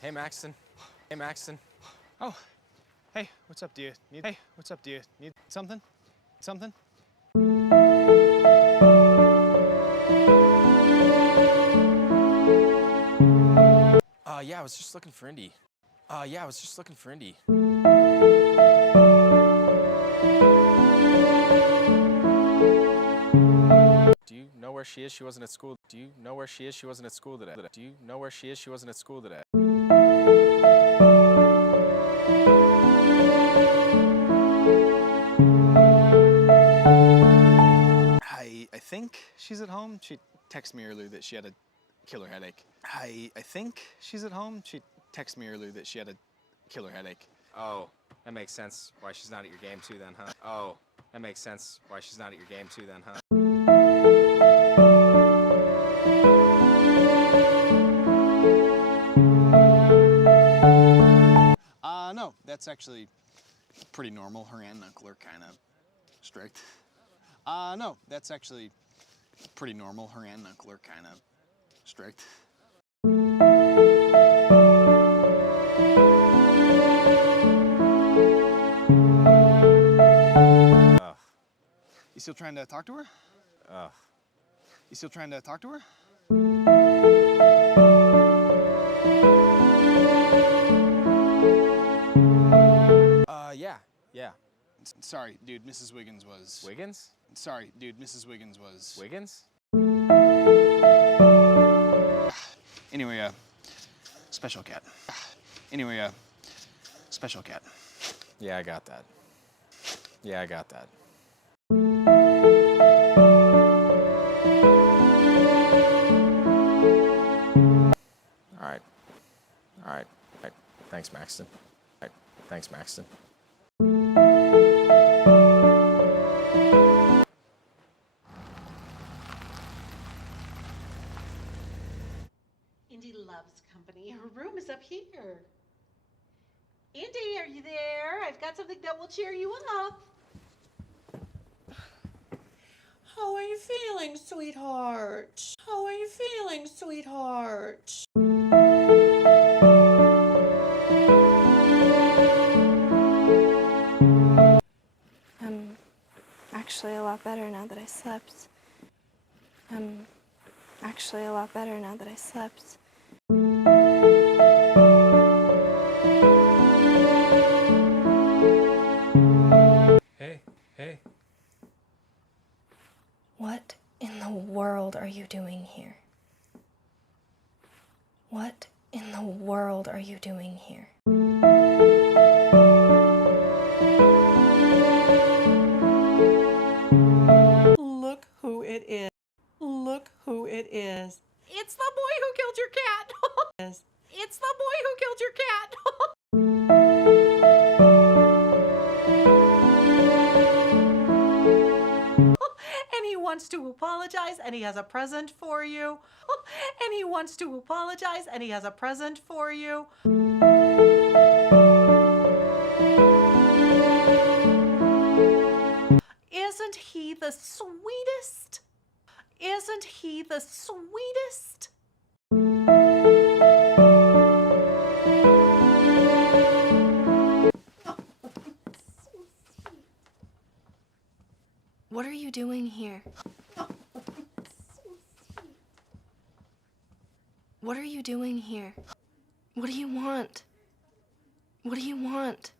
Hey, Maxton. Hey, Maxton. Oh, hey, what's up? Do you need something? Something? Yeah, I was just looking for Indy. Do you know where she is? She wasn't at school. Do you know where she is? She wasn't at school today. Do you know where she is? She wasn't at school today. I think she's at home. She texted me earlier that she had a killer headache. I think she's at home. She texted me earlier that she had a killer headache. Oh, that makes sense why she's not at your game too then, huh? Oh, that makes sense why she's not at your game too then, huh? No, that's actually pretty normal. Her aunt and uncle are kind of strict. No, that's actually pretty normal. Her aunt and uncle are kind of strict. Ugh. You still trying to talk to her? Ugh. You still trying to talk to her? Yeah. Sorry, dude, Mrs. Wiggins was... Wiggins? Sorry, dude, Mrs. Wiggins was... Wiggins? Anyway, special cat. Anyway, special cat. Yeah, I got that. Yeah, I got that. All right. Thanks, Maxton. Thanks, Maxton. Indy loves company. Her room is up here. Indy, are you there? I've got something that will cheer you up. How are you feeling, sweetheart? How are you feeling, sweetheart? I'm actually a lot better now that I slept. I'm actually a lot better now that I slept. Hey. What in the world are you doing here? What in the world are you doing here? Look who it is. Look who it is. It's the boy who killed your cat. It's the boy who killed your cat. And he wants to apologize, and he has a present for you. And he wants to apologize, and he has a present for you. Isn't he the sweetest? Isn't he the sweetest? What are you doing here? What are you doing here? What do you want? What do you want?